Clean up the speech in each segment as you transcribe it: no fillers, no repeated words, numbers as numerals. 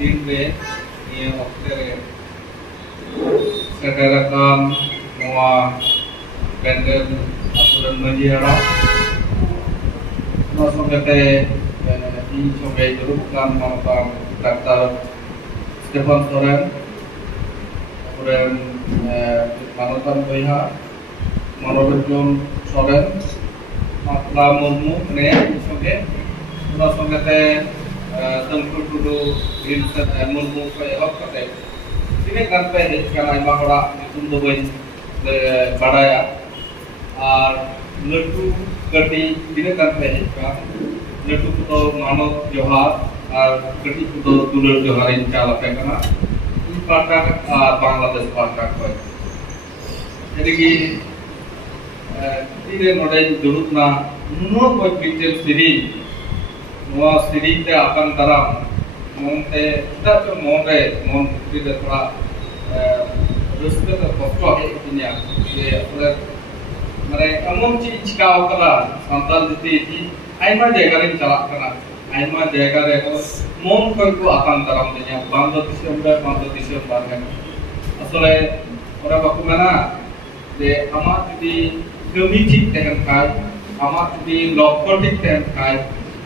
दिन रे ये वक्त रे सेटरकान नवा pandal asuran maji hara no songate di coba jurukan mantan Dr. Stefan Soren kemudian mantan Boyha Manorejon Soren Matla Murmu ne soge no songate Tengku Tudu Vincent Murmu ko ehok kate sini kan pe kana ima hora nyutum do bain badaya আর লটু গটি দিনে কান pay কা লটু তো মানব জোহার আর গটি তো দুলর Johar in চালা pay কানা ই পাটা বাংলাদেশ পাটা কয় এদিকে দিনে নডে দুরুত না নুনো কয় বিটেল সিরি নোয়া সিরিতে আকান তারাম মনতে তা তো মনে মন দিতে থোড়া রসকে তো কষ্ট হয় কিনিয়া যে আপনার মানে এমন চিকাও করা সন্তান দিতে কি আইমা জায়গা রে চালাক কানা আইমা জায়গা রে মন কই কো আকান তারাম দিয়া বাংলাদেশে বারগে আসলে ওরা বাকু মেনা যে আমার যদি জমি ঠিক তেহেন খায় আমার যদি লক্ষ্য ঠিক তেহেন খায়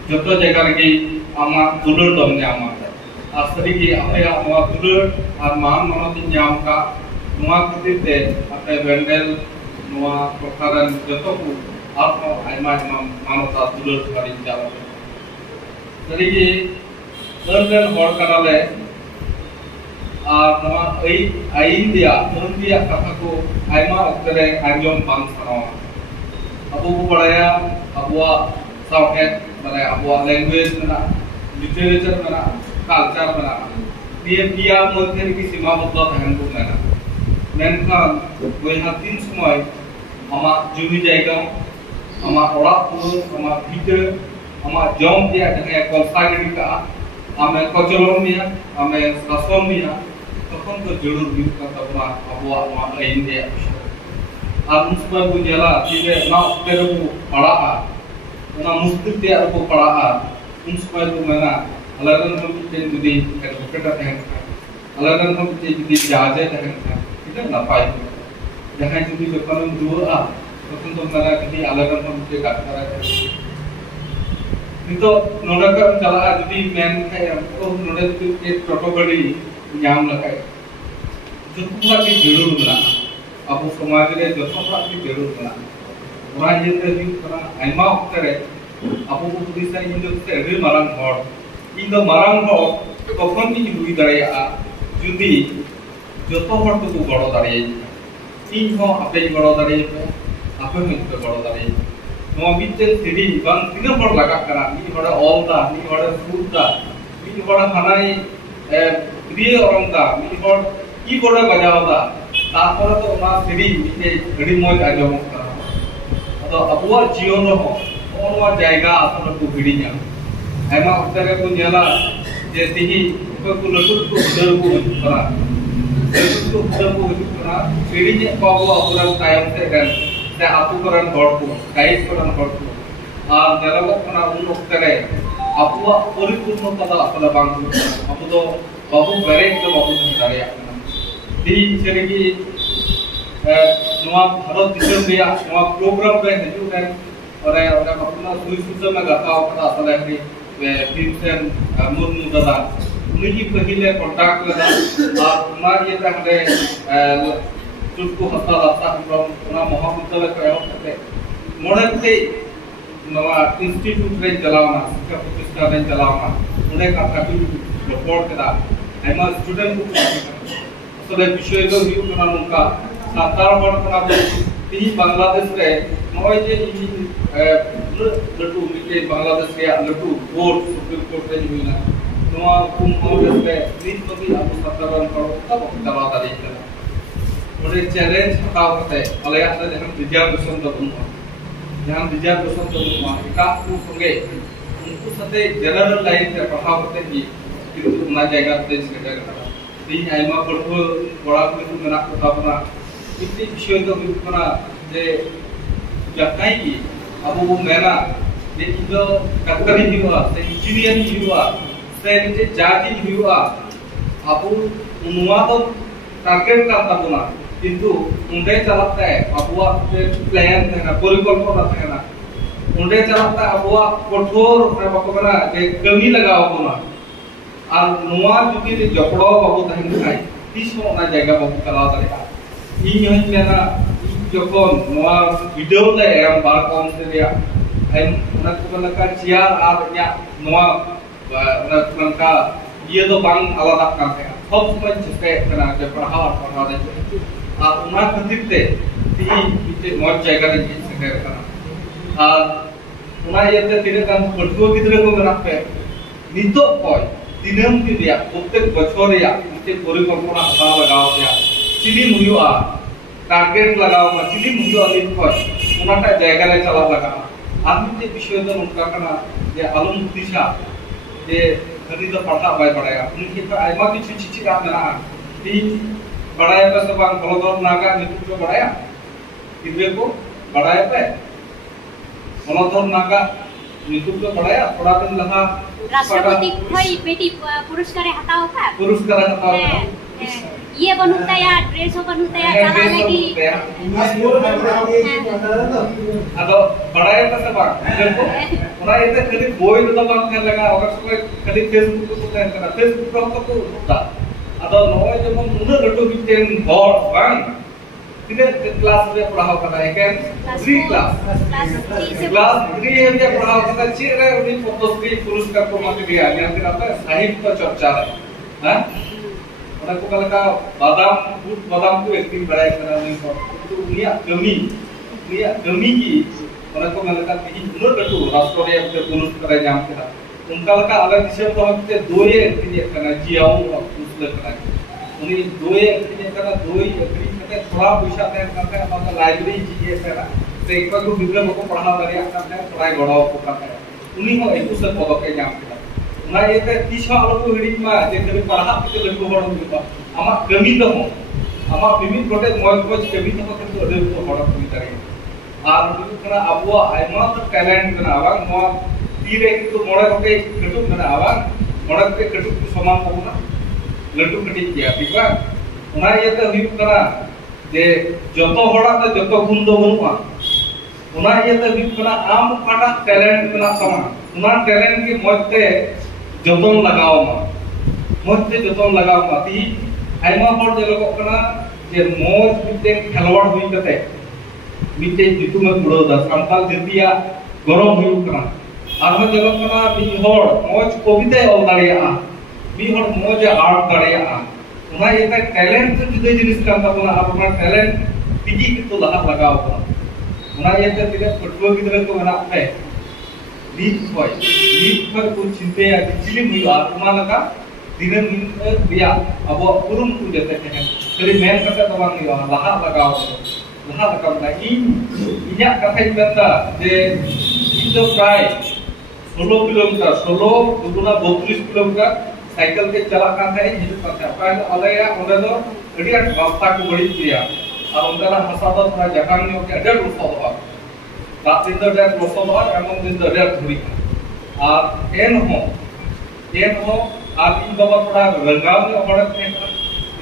যত জায়গা রে আমার দুলর দমনে আমার আর সরিকি আপনি আমার দুলর আর মান মানতি নাম কা নোয়া কতিতে আপনি ভেন্ডেল নোয়া প্রকারন যত কো আপনি আইমা মানতা দুলর ধরি যাবে সরিকি লন্ডন হর কানালে আর নোয়া এই আইন দিয়া কথা কো আইমা অক্তরে আঞ্জম বাং সানাওয়া আবু বড়ায়া আবুয়া সাউহেট মানে আবুয়া ল্যাঙ্গুয়েজ মেনা লিটারেচার মেনা কালচার মেনা নিয়ে পিয়া মধ্যে কি সীমাবদ্ধ থাকেন কো মেনা মেনখান বইহা তিন সময় আমার জমি জায়গা আমার ওড়াক কো আমার ভিতর আমার জম দিয়া জায়গা কলসাগিরি কা আমি কচলন নিয়া আমি শাসন নিয়া তখন তো জরুর বিউক কথা বলা আবুয়া আমার আইন দিয়া আর মুসবা বুঝালা যে না তেরে কো পড়া না মুসলিম দিয়া কো পড়া उन समय तो मैंने अलग अलग चीजें जुदी एडवोकेट हैं अलग अलग चीजें जुदी जाजे हैं ठीक है ना पाई जहाँ जुदी जब हम दूर तो मैंने कभी अलग अलग चीजें काट करा है तो नोड़ा का चला जुदी मैन है तो नोड़ा तो एक प्रोटोकॉली न्याम लगा है जो पूरा की जरूर बना अब उस समाज के जो पूरा की जरूर बना वहाँ ये तो भी बना ऐमा होता है Apo putuisa indo te marang hor indo marang hor tokon ni hui daraya judi joto hor to goro daraya in ho ape goro daraya ape mitto goro daraya no bitte siri bang tino hor laga kara ni hora all da ni hora food da ni hora hanai riye orang da ni hor ki hora bajao da তারপরে তো না siri ni gadi moj ajom kara ado abuwa jion ho और जाएगा अपना को भिड़िया ऐमा उत्तर को जला जैसे ही को लटुट को उधर को करा लटुट को उधर को करा भिड़ी जे पावो अपना टाइम से आपको करन हड़ को गाइड करन हड़ को और जलावत कना उन उत्तर आपवा परिपूर्ण पदा अपना बांग आपो तो बाबू बेरे तो बाबू दारिया दी सेरेगी नवा भारत दिसम रिया नवा प्रोग्राम पे हिजु है और अपना सुविधा में गाता होता असले कि भीमसेन मुर्मू दादा उनकी पहले कांटेक्ट लगा और उना ये तहले चुटकू हस्ता दाता हम महाविद्यालय का होते मोड़ते नवा इंस्टीट्यूट रे चलावना शिक्षा प्रतिष्ठान रे चलावना उन्हें का काफी रिपोर्ट करा एमा स्टूडेंट को असले विषय को हिउ कना नुका सातार बड़ कना ती बांग्लादेश रे नय जे लटू मिटे बांग्लादेश के लटू कोर्ट सुप्रीम कोर्ट रे हुईना नवा कुमोरेस पे नीत नबी अबु सत्तारन को तब दवा दारी करा ओरे चैलेंज हटाव कते अलया से जहां रिजर्वेशन तो एका को संगे उनको साथे जनरल लाइन से पढ़ाव कते की किंतु ना जायगा ते सेटा करा ती आइमा पढ़ो बड़ा को मेना कथा बना इतनी विषय तो बिना जे जकाई की अब वो मेरा जे इधर डॉक्टर ही हुआ से इंजीनियर ही हुआ से नीचे जाति ही हुआ abu nuwa to target kan tabuna किंतु उन्हें चलाता है अबुआ प्लान है ना परिकल्पना है ना उन्हें चलाता है अबुआ कठोर है बकबरा एक कमी लगाओ बोला और नुआ जुदी दे जपड़ो बाबू तहन खाई तीसो ना जगह बाबू चलाओ तरीका इन यही लेना जोकन नुआ वीडियो ले एम बार कौन से दिया एम ना कुबला का चियार आर या नुआ ना का ये तो बांग आलादा काम है सब कुछ जिसके करना जब पढ़ा दे और उना खातिर ते ती इते मौज जगह रे जी सके करना और उना येते तिने काम पटुआ गिदरे को मेना पे नितो कोय दिनम की दिया प्रत्येक बछर या इते परिकल्पना हता लगाओ दिया चिली मुयुआ टारगेट लगाओ मा चिली मुयुआ लिख कोय उनाटा जगह रे चला लगा आदमी जे विषय तो उनका करना जे आलम दिशा जे कदी तो पढ़ा बाय पड़ेगा उनकी तो आइमा की चिची का मेना ती बढ़ाया पे सब बलदौर नागा नितुक को बढ़ाया कितने को बढ़ाया पे बलदौर नागा नितुक को बढ़ाया थोड़ा दिन लगा राष्ट्रपति कोई बेटी पुरस्कार हटाओ का ये बनूता या ड्रेस बनूता या चला लगी अदो बढ़ाया पे सब देखो उना ये तो कभी बोई तो बात कर लगा अगर कोई कभी फेसबुक को तो करना फेसबुक पर तो होता अदो नोय जब मुना लड्डू बिटेन हॉर बांग तिने क्लास में पढ़ाओ करता है क्या 3 क्लास 3 है ये पढ़ाओ करता चिरे उन्हीं पद्मश्री पुरस्कार को मांग दिया या फिर आपका साहित्य चर्चा है हां उन्हें को कल का बादाम को एक दिन बढ़ाया करना नहीं तो दुनिया कमी की उन्हें को कल का तीन मुना लड्डू राष्ट्रीय पुरस्कार जाम करना उनका लगा अलग विषय तो हम ते दो ये करना जियाओ करना उन्हीं दो ये करना दो ही करते थोड़ा पैसा दे करते हमारा लाइब्रेरी चाहिए तेरा तो एक बार को विद्यालय को पढ़ा दरिया करते थोड़ा गड़ाव को करते उन्हीं को एक दूसरे पदक के जाम किया ना ये तो तीसरा अलग को हिड़ी में जैसे पढ़ा के लड़कों बड़ों को हमारा कमी तो हो हमारा विभिन्न प्रोटेक्ट मौज कमी तो हो तो अदर को बड़ा कमी करेंगे और विभिन्न करना अबुआ आइमा तो टैलेंट करना आवाज मौज तीरे तो मोड़ा को कटुक करना आवाज मोड़ा को कटुक को समान करना लड्डू कटी किया ठीक है उना ये तो हुई करना जे जतो होड़ा तो जतो गुण दो बनुआ उना ये तो हुई करना आम काटा टैलेंट करना समा उना टैलेंट के मौजते जतन लगाओ मा मौजते जतन लगाओ मा ती आइमा होड़ जे लोग करना जे मौज मिटे खलवाड़ हुई कते मिटे जितु में बुड़ो दा संताल जतिया गरम हुई करना आरो जे लोग करना मी होड़ मौज कविता ऑल दाड़िया मी होड़ मौज आर्ट दाड़िया उना ये तो टैलेंट तो जुदे जिनिस का तबना अपना टैलेंट तिजी तो लहा लगाओ को उना ये तो तिने पटुआ गिदरे को बना पे नीट पर को चिंते या चिली मुई आत्मा लगा दिनन बिया अब पुरुम को जते है कली मेन कते तो बांग लियो लहा लगाओ ना इन्या कथा इबता जे इन द प्राय 16 किलोमीटर 16 दुगुना 32 किलोमीटर साइकिल पे चला का है हिजु का है अलया ओंदे दो अडी रास्ता को बड़ी किया और उनका हसा तो थोड़ा जगह में ओके डेढ़ रुपया दो रात दिन दो डेढ़ रुपया दो एवं दिन दो डेढ़ धुरी और एन हो और इन बाबा थोड़ा रंगाव में ओड़क है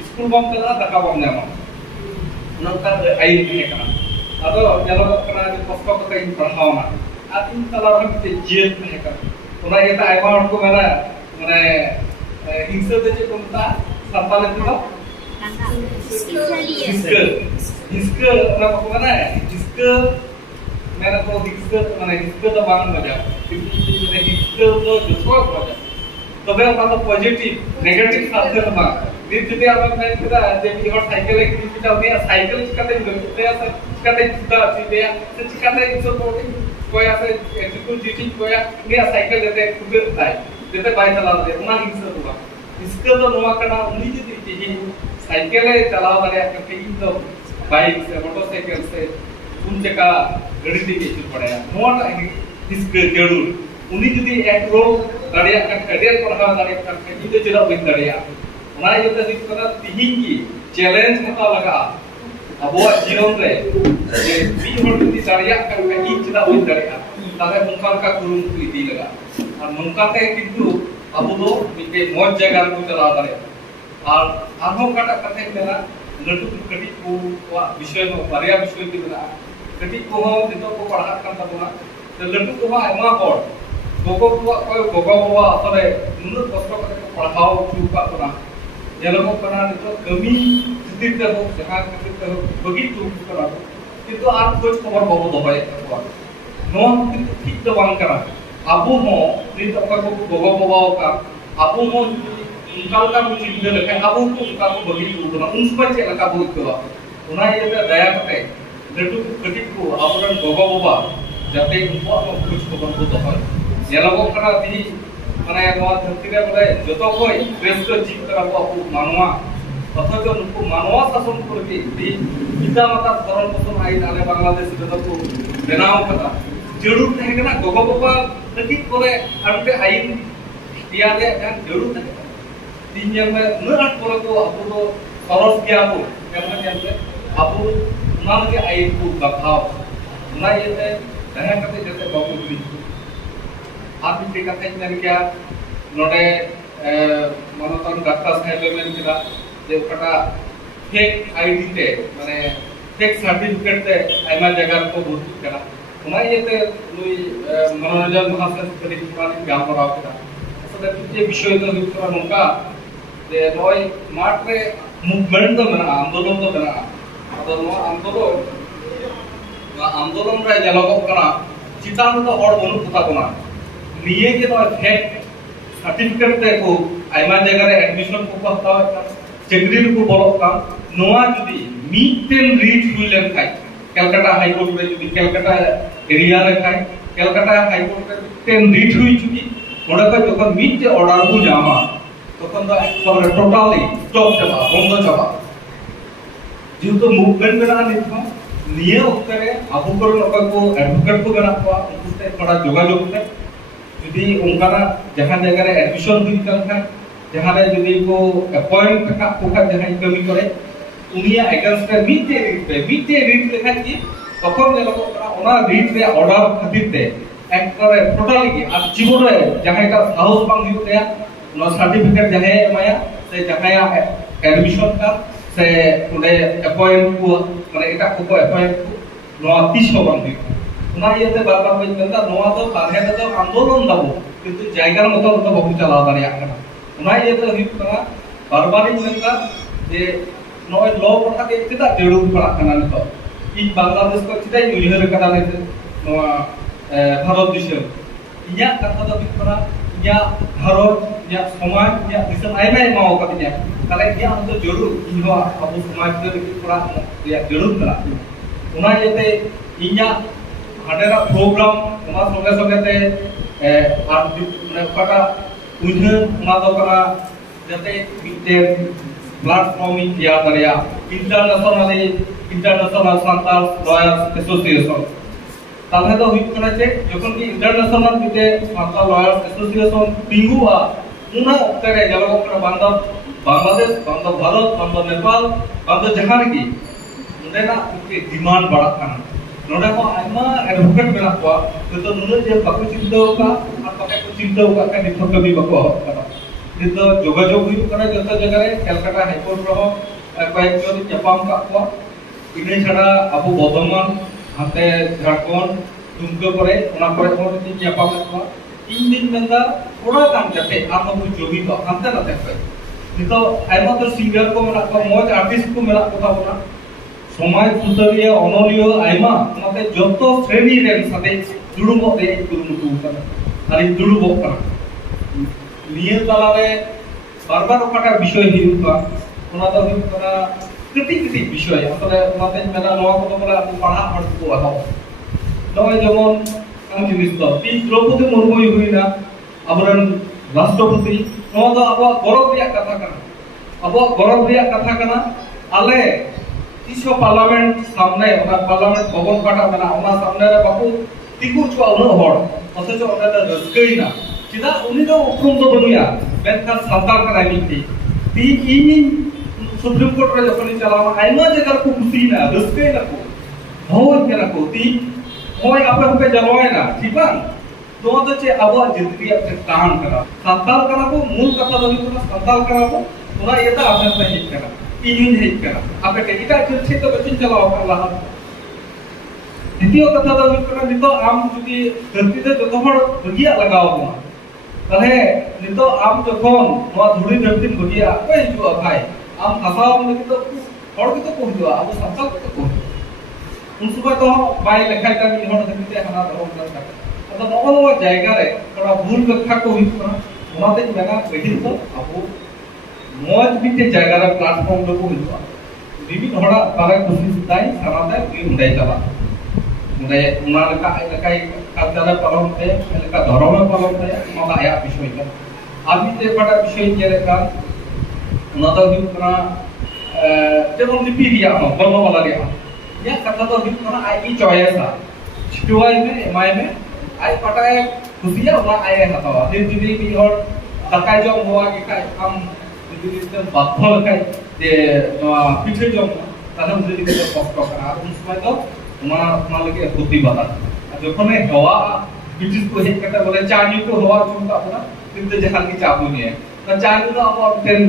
स्कूल बम चला दका बम नेमा उनका आई है kana अदो जलो kana जो कष्ट को इन पढ़ावना और इन तला में जेल है का उना ये ता आइमा को मेरा माने हिंसा दे जे कोनता संपाले तो हिस्क ना को माने हिस्क मेरा को हिस्क माने हिस्क तो बांग मजा माने हिस्क तो जुको मजा तबे ओना तो पॉजिटिव नेगेटिव साथ में बा दिन जदि आप मैं कदा जे भी हर साइकिल एक दिन चल दिया साइकिल चिकाते गते से चिकाते जुदा चिते से चिकाते इस कोई ऐसे एक्सिक्यूटिव जीटी कोई ने साइकिल देते खुद ताई देते बाय चला दे उना हिंसा हुआ इसके तो नोवा करना उन्हीं जी चीज साइकिल चला दरिया करके इन तो बाइक से मोटरसाइकिल से उन जगह गाड़ी दी चुप पड़ेगा नोवा इसके जरूर उन्हीं जी एक रोल दरिया का करियर पढ़ा दरिया करके इन तो चला बिन दरिया उना ये तो दिक्कत तीन की चैलेंज मता लगा अब वो जीवन रे ये भी होड़ दी दरिया करके इन चला बिन दरिया तबे मुंका का कुरुम दी लगा और मुंका के किंतु अब तो मिटे मौज जगह को चला दरिया और आरहों काटा कथे मेना लटू कटी को विषय हो बारिया विषय की मेना कटी को हो नितो को पढ़ा kan tabuna तो लटू को आयमा हर गोगो को कोई गोगो बाबा असले नुन कष्ट कते को पढ़ाओ चुका कना जेलको कना नितो कमी स्थिति ते हो जहां स्थिति ते हो बगी चुक करा किंतु आर कोई खबर बाबू दबाय को नो किंतु ठीक तो बांग करा आबू हो नित को गोगो बाबा का आबू हो उनका का कुछ चिंता लेके आबू को उनका को बगी चुक करा उन सब चे लका बहुत करा उना ये दया कते लटू कटी को आबरन गोगो बाबा जाते उनको कुछ खबर को दबाय जेलको कना ती माने नवा धरती रे बोले जतो कोई श्रेष्ठ जीव करा को मानवा অথচ নুকু মানवा শাসন করতে दी পিতা মাতা ধরন পোষণ আইন আলে বাংলাদেশ রেদো को বেনাও কথা জরুর থাকে না গোগো বাবা লাগি করে আরতে আইন দিয়ালে জান জরুর থাকে তিন জমে নরাট করে को আবু তো সরস গিয়া को কেমন জানতে আবু না লাগে আইন को বাখাও না এতে দেখা করতে যেতে বাবু দি আর কি কথা জানি क्या নডে মনতন ডাক্তার সাহেব মেন কিরা যে ওটা ফেক আইডি তে মানে ফেক সার্টিফিকেট তে আইমা জায়গা को ভর্তি করা ওনা এতে লই মনোরঞ্জন মহাশয় করি পুরানি গাম করা করা আসলে এই বিষয় তো দুটো নৌকা যে নয় মাঠে মুভমেন্ট তো না আন্দোলন তো না আন্দোলন রে জালক করা চিতান তো হড় বনু কথা কোনা নিয়ে যে নয় ফেক সার্টিফিকেট তে को আইমা জায়গা রে এডমিশন को হতাও চাকরি को বলক কাম নোয়া যদি মিটেন রিট হইলেন খাই কলকাতা হাইকোর্ট রে যদি কলকাতা এরিয়া রে খাই কলকাতা হাইকোর্ট রে টেন রিট হই যদি ওটা কই যখন মিটে অর্ডার কো জামা তখন তো একবারে টোটালি স্টপ যাবা বন্ধ যাবা যেহেতু মুভমেন্ট বেনা নিত নিয়ে ওকরে আবু করে নকল को এডভোকেট को বেনা পাওয়া উনতে थोड़ा যোগাযোগ তে যদি ওনকারা जहां জায়গা রে এডমিশন হই কান जहां रे যদি को अपॉइंट का কোকা जहां কমি করে উনিয়া এগেইনস্ট মিটে রিট লেখা কি তখন যেলক ওনা রিট রে অর্ডার খাতিরতে একবারে টোটালি কি আর জীবনে জাহাইটা সাহস বাং হিউতে নো সার্টিফিকেট জাহাই মায়া সে জাহায়া এডমিশন কা সে ওনে अपॉइंट को মানে এটা को अपॉइंट को নো 30 বাং হিউ ওনা ইয়েতে বারবার কই মেন্দা নোয়া তো বারহে তো আন্দোলন দাবো কিন্তু জায়গার মতো তো বহু চালাও দাঁড়িয়ে আনা ওনা ইয়েতে হিউ করা বারবারই মেন্দা যে নয় ল কথা কে চিতা জরুর পড়া কানা নিতো ই বাংলাদেশ को চিতা উইহার কাটা নেতে নোয়া ভারত দিশে ইয়া কথা তো বিকরা ইয়া ভারত ইয়া সমাজ ইয়া দিশে আইনাই মাও কাটিয়া তাহলে ইয়া তো জরুর ইহা আবু সমাজ কে বিকরা ইয়া জরুর করা ওনা ইয়েতে ইয়া হাডেরা প্রোগ্রাম ওনা সঙ্গে সঙ্গেতে আর মানে কাটা উইহার ওনা তো করা যাতে বিটের প্ল্যাটফর্মিং দিয়া দাঁড়িয়া ইন্টারন্যাশনাল সান্তাল লয়ার্স অ্যাসোসিয়েশন তাহলে তো হুইট করেছে যখন কি ইন্টারন্যাশনাল বিতে সান্তাল লয়ার্স অ্যাসোসিয়েশন তিঙ্গুয়া উনা উত্তরে জলবক্র বান্ধব বাংলাদেশ বান্ধব ভারত বান্ধব নেপাল বান্ধব জাহান কি উন্দেনা উনকে ডিমান্ড বাড়া কানা নোডা को आयमा एडवोकेट मेरा को तो नुने जे बाकु चिंताओ का और बाके को चिंताओ का का निफक कभी बाकु होता কিন্তু যোগাযোগ হইব কারণ যত জায়গায় কলকাতা হাইকোর্ট রহ কয়েকজন চাপাম কাকো ইনে ছাড়া আবু বর্ধমান হাতে ঝাড়খণ্ড দুমকে করে ওনা করে কোন দিন চাপাম কাকো তিন দিন মেন্দা থোড়া কাম যাতে আমু জমি তো হাতে না থাকে কিন্তু আইমা তো সিঙ্গার को মেলা को মজ আর্টিস্ট को মেলা কথা বলা সমাজ সুতরিয়া অনলিয় আইমা মতে যত শ্রেণী রেন সাথে জুড়ুবো দে কুরুমুটু করা আর এই জুড়ুবো করা নিয়ে তালারে বারবার ওটার বিষয় হিউকা ওনা তো হিউকা ক্রিটিক্যালি বিষয় আসলে আমাদের মেলা নোয়া কথা বলে আপনি পড়া পড়তে আও নয় যেমন কোন জিনিস তো দ্রৌপদী মুর্মু হই না আবরণ রাষ্ট্রপতি নোয়া তো আবো গরব রিয়া কথা কানা আলে তিসো পার্লামেন্ট সামনে ওনা পার্লামেন্ট ভবন কাটা মেলা ওনা সামনে রে বাকু তিকু চুয়া উনো হড় অথচ ওনা রসকই না চিদা উনি তো উপরম তো বনুয়া বেনকার সান্তাল করা মিটি তি ইনি সুপ্রিম কোর্ট রে যখন চালাও আইমা জায়গা को খুশি না রসকে না को ভয় কেনা को তি মই আপে আপে জানোয় না ঠিক না তো তো চে আবার জিন্দগি আপনি কান করা সান্তাল করা को মূল কথা বলি তো সান্তাল করা को ᱚᱱᱟ ᱤᱭᱟᱹᱛᱮ ᱟᱯᱮ ᱯᱮ ᱦᱮᱡ ᱠᱟᱱᱟ ᱤᱧ ᱦᱮᱡ ᱠᱟᱱᱟ ᱟᱯᱮ ᱴᱷᱮᱱ ᱮᱴᱟᱜ ᱡᱟᱹᱛ ᱴᱷᱮᱱ ᱫᱚ ᱵᱟᱹᱧ ᱪᱟᱞᱟᱣ ᱟᱠᱟᱱᱟ ᱞᱟᱦᱟ দ্বিতীয় কথা ᱫᱚ ᱦᱩᱭᱩᱜ ᱠᱟᱱᱟ ᱱᱤᱛᱚᱜ ᱟᱢ ᱡᱩᱫᱤ ᱫᱷᱟᱹᱨᱛᱤ ᱨᱮ ᱡᱚᱛᱚ ᱦᱚᱲ ᱵᱟᱹᱜᱤᱭᱟᱜ ᱞᱟᱜᱟᱣ ᱵᱚᱱᱟ তাহলে নিতো আম যখন নোয়া ধুড়ি ধরতি বগিয়া কই হিজুয়া ভাই আম হাসাও লাগি তো হড় কি তো কই হিজুয়া আবু সান্তাল তো কই উন সময় তো বাই লেখাই তা মি হড় ধরতি হানা ধরম না আদা নগো জায়গা রে তোরা ভুল ব্যাখ্যা কই হিজুয়া ওনাতে মেনা বেহিল তো আবু মজ বিতে জায়গা রে প্ল্যাটফর্ম লো কই হিজুয়া বিবি হড়া তারে খুশি তাই সারাতে কি উড়াই চালা উড়াই উনার এলাকায় কালচারে পালন তে এলাকা ধর্মে পালন তে ওনা আয়া বিষয় কা আমি যে বড় বিষয় যেরকম ওনা তো হুইক না যেমন লিপি রিয়া বর্ণমালা রিয়া ইয়া কথা তো হুইক না আই চয়েসা ছুয়াই মে এমআই মে আই পাটায় খুশিয়া ওনা আই হাতাওয়া দিন যদি কি হর দাকাই জম হওয়া কি কাই আম যদি সিস্টেম বাধ্য কাই যে পিঠে জম তাহলে যদি কিছু কষ্ট করা আর উন সময় তো ওনা লাগে প্রতিবাদ যখন হওয়া ব্রিটিশ को हेट करता बोले चार्ज को हवा चुनता अपना কিন্তু जहां की चाबू नहीं है ना चार्ज तो अब टेन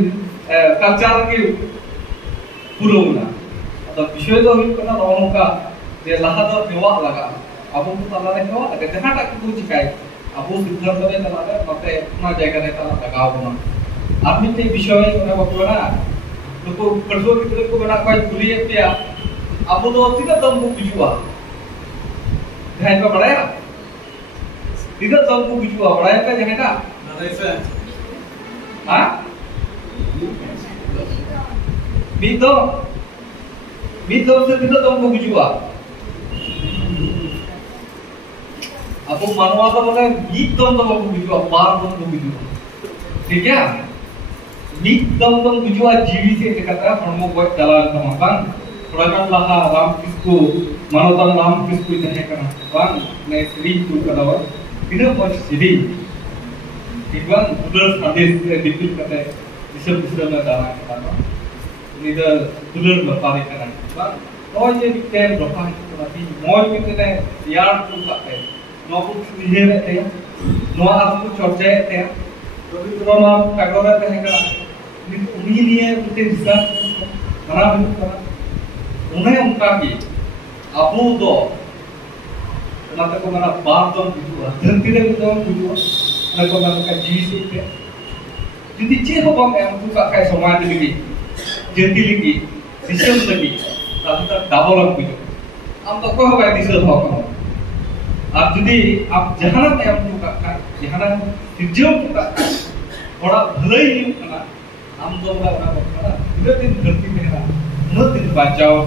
कल्चर के पुरो ना तो विषय तो हुई करना नौका जे लहा तो हवा लगा अब तो तला रे हवा लगा जहां तक को चिकाय अब सिद्धांत रे तला रे मते अपना जगह रे तला लगाव ना आप मिते विषय ना बकरा लोग पढ़ो की को बड़ा कोई भूलिए पिया अब तो तीन दम को बिजुआ ध्यान को पड़ाया tidak tahu buku juga orang apa jangan tak ah mito se tidak tahu buku juga apa manusia tu mana mito tahu buku juga bar tahu buku juga ठीक है mito tahu buku juga जीवी से kata हम buat jalan sama bang orang laha ram kisku manusia ram kisku jangan kena bang naik sering tu kata tidak boleh jadi, iban ular hadis dipil kata, disebut nama darah kata, ini dah ular berpari kena, bang, oh jadi kita berpari tapi mau kita biar tu kata, nopo sihir itu, noa aku corce itu, tapi kalau mau kagora itu kena, ini dia kita bisa, mana itu kena, unai ungkapi, abu do नाते को मना बात तो बुझुआ धरती रे तो बुझुआ ना को मना का जीवी से जदि चे हो बम एम तू का समाज लगी जति लगी सिस्टम लगी ताकि ता डबल अप बुझो हम तो को होगा दिसो हो आप जदि आप जहां एम तू का जहां सिजो तू का थोड़ा भलाई ना हम तो ना ना दिन धरती में ना उन दिन बचाओ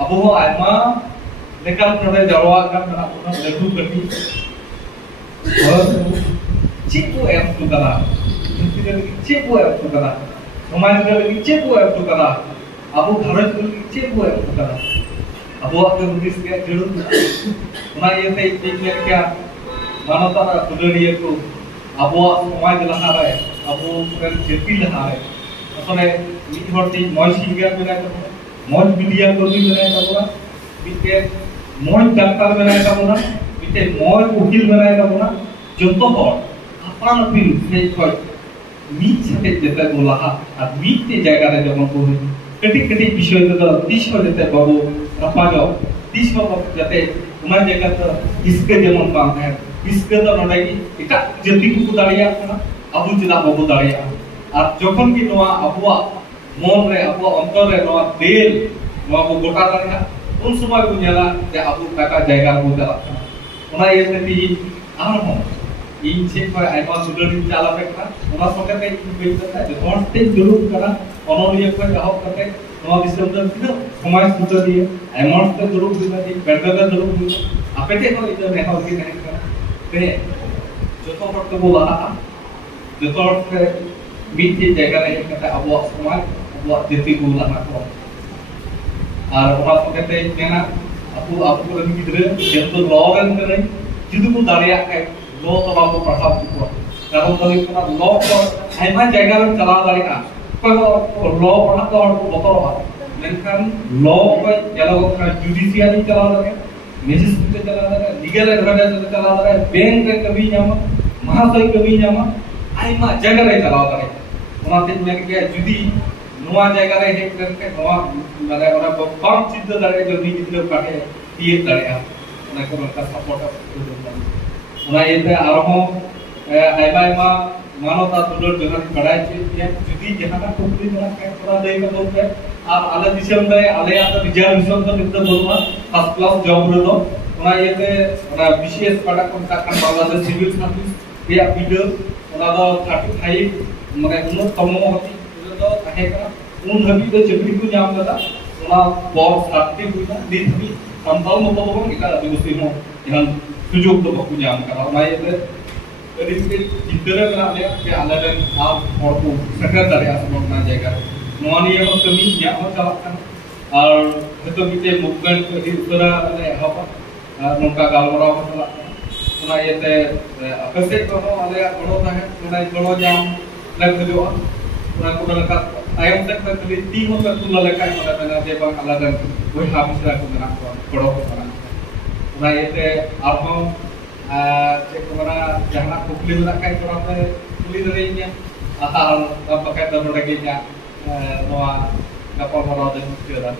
अब वो आत्मा लेकिन नोडे Jarawa kan mena puna ledu gati और चिपो एम तू करा इंटीरियर की चिपो एम तू करा समाज के लगी चिपो एम तू करा अबो भारत के लगी चिपो एम तू करा अबो के उदिस के जड़ू ना ये ते एक क्या मानवता का दुनिया को अबो समाज लहा रहे अबो कर जेपी लहा रहे असले मिट हरती मॉइस इंडिया में मॉइस मीडिया को भी बनाया था बिके मोय डाक्टर बनाया था बोला बिते मोय वकील बनाया था बोला जोतो हर अपन फिर से कोई मीट से जेते बोला और मीट के जगह रे जब को कटी कटी विषय तो दिश हो जेते बाबू रपाजो दिश हो जेते उमर जगह तो इसके जेमन काम है इसके तो नडे की एटा जति को दाड़िया ना अबु चिदा बाबू दाड़िया और जखन की नोआ अबुआ मन रे अबुआ अंतर रे नोआ दिल नोआ को गोटा दाड़िया उन समय को नेला जे अबु काका जायगा को चला ओना ये ती आर हो इन से कोई आइमा सुडरी चाला पेका ओना सकते इन बेइता जे हॉस्टेल जरूर करा अनोलिय को रहब करते नवा विश्वद दिन समाज सुतर दिए अमाउंट तो जरूर दिना दी बेटर जरूर दिना अपेटे को इधर नेहा की नहीं करा ते जो तो हट बोला जो तो हट बीच जगह रे कहता अबु समाज अबु जति को लहा को और ओना सकते केना आपु आपु रन गिदरे जेतो लॉरेन करे जुदु को दारिया के लो तो बाबू पढ़ाव को कारण तो इतना लो को आइमा जगह रे चला दारिया कोई लो पढ़ा तो बतरवा लेकिन लो को चला को जुडिशियरी चला दारिया मैजिस्ट्रेट चला दारिया लीगल एडवाइजर चला दारिया बैंक रे कभी जामा महाशय कभी जामा आइमा जगह रे चला दारिया ओना ओनाते मेन के जुदी नोआ जगह रे हेक लेनके नोआ माने ओना बाम चिंता दारे जो नी गिदरे काटे तिये दारे ओना को का सपोर्ट ओना येते आरो आयमा आयमा मानवता दुलर जगह बड़ाई चे जुदी जहाना कुपली ना के थोड़ा दे का बोलते আর আলে দিশম রে আলে আতা রিজার্ভেশন তো নিতে বলবা ফার্স্ট ক্লাস জব রে তো ওনা ইয়েতে ওনা বিশেষ পাটা কোন কাকান বাংলাদেশ সিভিল সার্ভিস রিয়া ভিডিও ওনা দো 35 মানে উন্নততম হতি তো তাহে কা উন হাবি তো চাকরি কো নাম দাদা ওনা বড় সার্টি বুনা দিন হাবি সম্ভব মতো বল এটা আদিবাসী নো ইহান সুযোগ তো বাকু নাম করা ওনা ইয়েতে এদিকে চিন্তরে না কে আলে রে আর বড় সেক্রেটারি দারে আসবনা জায়গা नोनिया को कमी या हो चलाkan और हेतु मिटे मुवमेंट को दी उत्तरा ने हपा नोका गालमराव को चलाkan ओना येते अकसे को आले बड़ो ताहे ओना बड़ो जाम लग जो ओना को लका आयम तक तली ती हो तक तुला लका ओना तना जे बा आलादन ओइ हाबिसरा को ना को बड़ो को ना ओना येते आरहो जे कोना जहाना कुकली ना काय कोना कुली दरेnya atau pakai dana dagingnya noa kapal moral dan kira